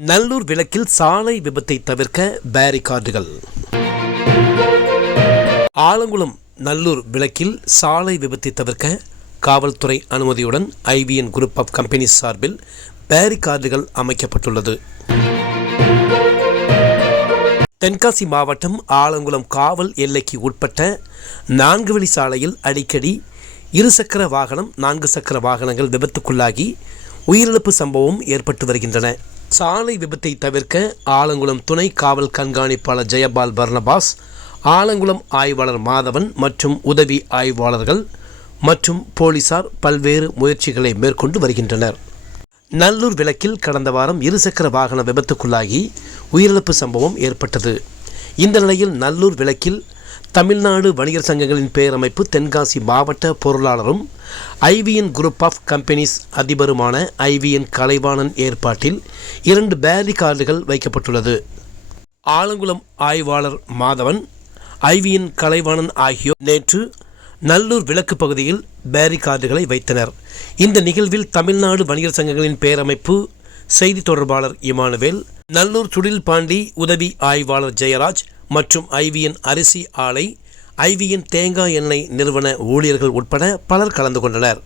நல்லூர் விளக்கில் சாலை விபத்தை தவிர்க்க பேரிகார்டுகள். ஆலங்குளம் நல்லூர் விளக்கில் சாலை விபத்தை தவிர்க்க காவல்துறை அனுமதியுடன் ஐவிஎன் குரூப் ஆஃப் கம்பெனி சார்பில் பேரிகார்டுகள் அமைக்கப்பட்டுள்ளது. தென்காசி மாவட்டம் ஆலங்குளம் காவல் எல்லைக்கு உட்பட்ட நான்கு வழி சாலையில் அடிக்கடி இருசக்கர வாகனம் நான்கு சக்கர வாகனங்கள் விபத்துக்குள்ளாகி உயிரிழப்பு சம்பவம் ஏற்பட்டு வருகின்றன. சாலை விபத்தை தவிர்க்க ஆலங்குளம் துணை காவல் கண்காணிப்பாளர் ஜெயபால் பர்னபாஸ் ஆலங்குளம் ஆய்வாளர் மாதவன் மற்றும் உதவி ஆய்வாளர்கள் மற்றும் போலீசார் பல்வேறு முயற்சிகளை மேற்கொண்டு வருகின்றனர். நல்லூர் விளக்கில் கடந்த வாரம் இருசக்கர வாகன விபத்துக்குள்ளாகி உயிரிழப்பு சம்பவம் ஏற்பட்டது. இந்த நிலையில் நல்லூர் விளக்கில் தமிழ்நாடு வணிகர் சங்கங்களின் பேரமைப்பு தென்காசி மாவட்ட பொருளாளரும் ஐவிஎன் குரூப் ஆஃப் கம்பெனிஸ் அதிபருமான ஐவிஎன் கலைவாணன் ஏற்பாட்டில் இரண்டு பேரிகார்டுகள் வைக்கப்பட்டுள்ளது. ஆலங்குளம் ஆய்வாளர் மாதவன் ஐவிஎன் கலைவாணன் ஆகியோர் நேற்று நல்லூர் விளக்கு பகுதியில் பேரிகார்டுகளை வைத்தனர். இந்த நிகழ்வில் தமிழ்நாடு வணிகர் சங்கங்களின் பேரமைப்பு செய்தி தொடர்பாளர் இமானுவேல் நல்லூர் சுடில் பாண்டி உதவி ஆய்வாளர் ஜெயராஜ் மற்றும் ஐவியின் அரிசி ஆலை ஐவியின் தேங்காய் எண்ணெய் நிறுவன ஊழியர்கள் உட்பட பலர் கலந்து கொண்டனர்.